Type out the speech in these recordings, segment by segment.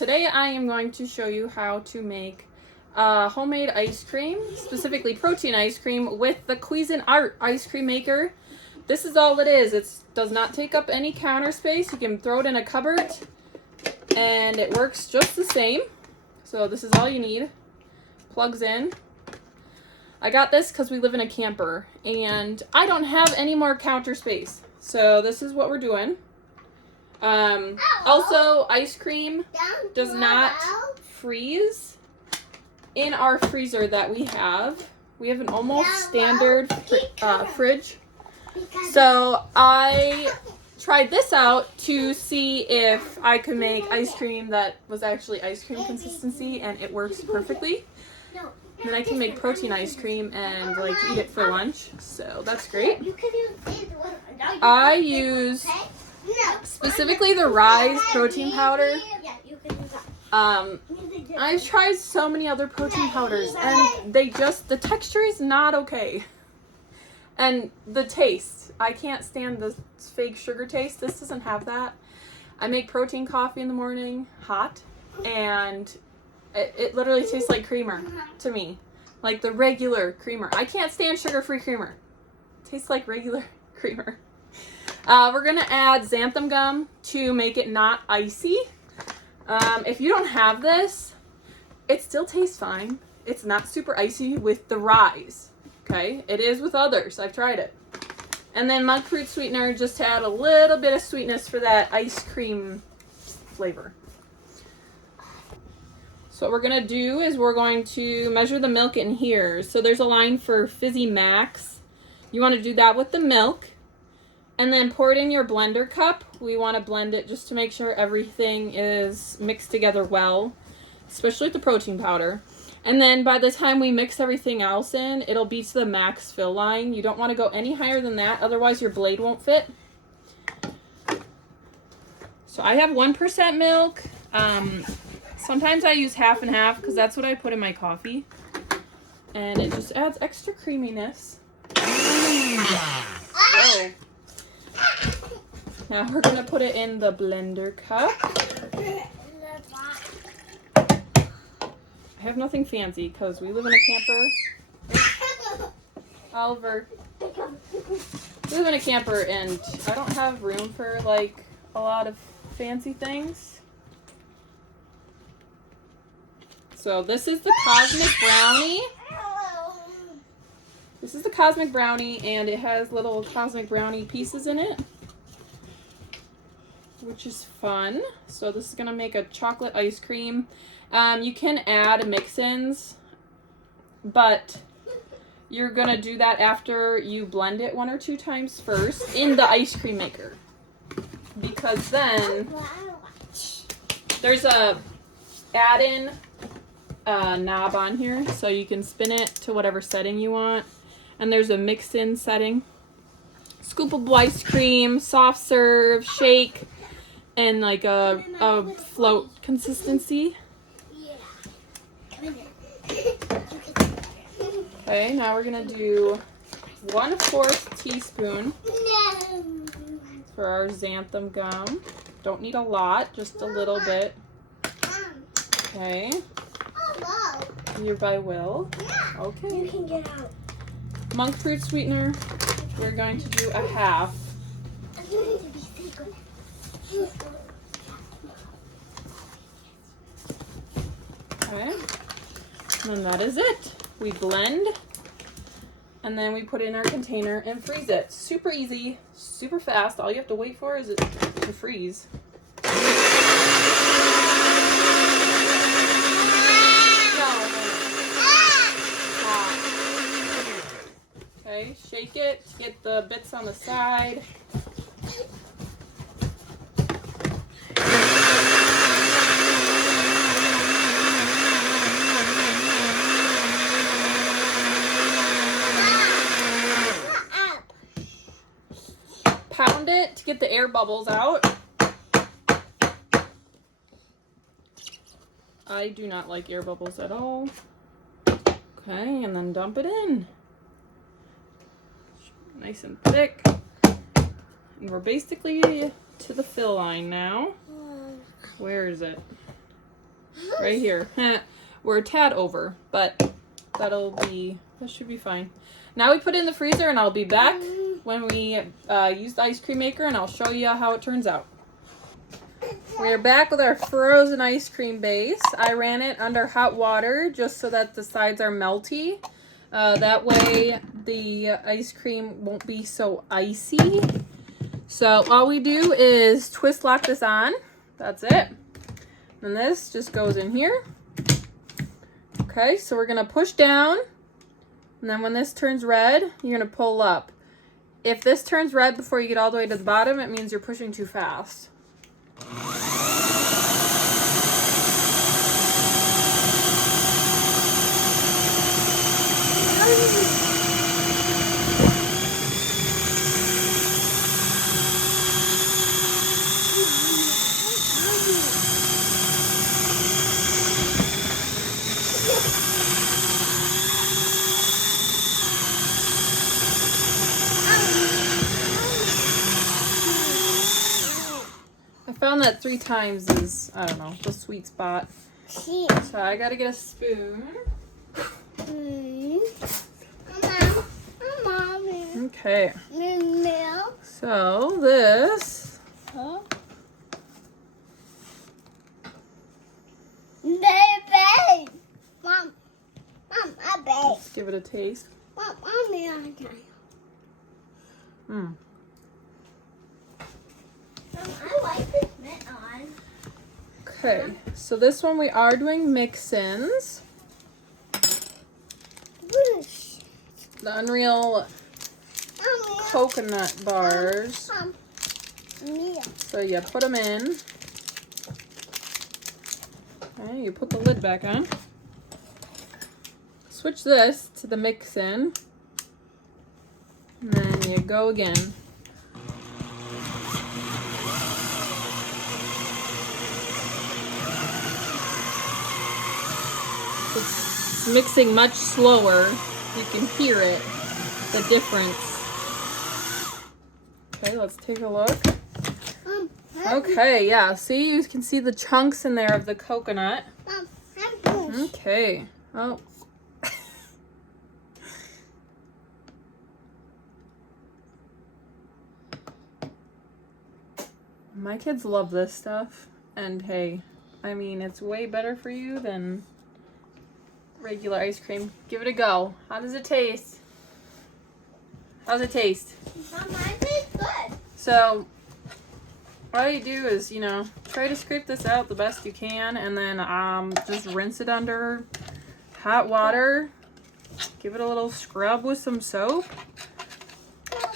today I am going to show you how to make homemade ice cream, specifically protein ice cream, with the Cuisinart ice cream maker. This is all it is. It does not take up any counter space. You can throw it in a cupboard and it works just the same. So this is all you need. Plugs in. I got this because we live in a camper and I don't have any more counter space. So this is what we're doing. Also, ice cream does not freeze in our freezer that we have. We have an almost standard fridge. So I tried this out to see if I could make ice cream that was actually ice cream consistency, and it works perfectly. Then I can make protein ice cream and like eat it for lunch. So that's great. I use specifically the Rise protein powder. I've tried so many other protein powders and the texture is not okay. And the taste, I can't stand the fake sugar taste. This doesn't have that. I make protein coffee in the morning, hot, and it literally tastes like creamer to me. Like the regular creamer. I can't stand sugar-free creamer. It tastes like regular creamer. We're going to add xanthan gum to make it not icy. If you don't have this, it still tastes fine. It's not super icy with the Rise. Okay? It is with others. I've tried it. And then monk fruit sweetener just to add a little bit of sweetness for that ice cream flavor. So what we're going to do is we're going to measure the milk in here. So there's a line for Fizzy Max. You want to do that with the milk. And then pour it in your blender cup. We want to blend it just to make sure everything is mixed together well, especially with the protein powder. And then by the time we mix everything else in, it'll be to the max fill line. You don't want to go any higher than that, otherwise your blade won't fit. So I have 1% milk. Sometimes I use half and half because that's what I put in my coffee. And it just adds extra creaminess. Whoa. Now we're going to put it in the blender cup. I have nothing fancy because we live in a camper. Oliver. We live in a camper and I don't have room for like a lot of fancy things. So this is the Cosmic Brownie. This is the Cosmic Brownie and it has little Cosmic Brownie pieces in it, which is fun. So this is going to make a chocolate ice cream. You can add mix-ins, but you're going to do that after you blend it 1 or 2 times first in the ice cream maker. Because then there's a add-in knob on here, so you can spin it to whatever setting you want. And there's a mix-in setting. Scoopable ice cream, soft serve, shake, and like a float consistency. Okay, now we're gonna do 1/4 teaspoon for our xanthan gum. Don't need a lot, just a little bit. Okay. You're by Will. Okay. You can get out. Monk fruit sweetener. We're going to do a half. Okay. And that is it. We blend and then we put it in our container and freeze it. Super easy, super fast. All you have to wait for is it to freeze. Okay, shake it to get the bits on the side. Pound it to get the air bubbles out. I do not like air bubbles at all. Okay, and then dump it in. Nice and thick. And we're basically to the fill line now. Where is it? right here. We're a tad over, but that should be fine. Now we put it in the freezer, and I'll be back when we use the ice cream maker, and I'll show you how it turns out. We're back with our frozen ice cream base. I ran it under hot water just so that the sides are melty. That way the ice cream won't be so icy. So all we do is twist lock this on. That's it. And this just goes in here. Okay, so we're gonna push down. And then when this turns red, you're gonna pull up. If this turns red before you get all the way to the bottom, it means you're pushing too fast. I found that 3 times is, I don't know, the sweet spot. So I gotta get a spoon. Okay. So this. Mom, I bet. Let's give it a taste. Mom, I like this mint on. Okay, so this one we are doing mix-ins. The Unreal coconut bars. So you put them in. Okay, you put the lid back on. Switch this to the mix-in. And then you go again. It's mixing much slower. You can hear it, the difference. Okay, let's take a look. Okay, yeah, see, you can see the chunks in there of the coconut. Okay. Oh. My kids love this stuff, and hey, I mean, it's way better for you than regular ice cream. Give it a go. How does it taste? How's it taste? Mine tastes good. So, all you do is, you know, try to scrape this out the best you can, and then just rinse it under hot water. Give it a little scrub with some soap,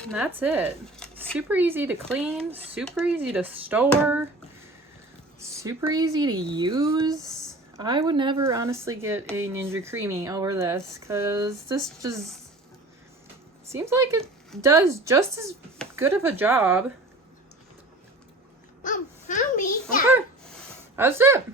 and that's it. Super easy to clean, super easy to store, super easy to use. I would never honestly get a Ninja Creamy over this, because this just seems like it does just as good of a job. Mom, how many? Okay, that's it.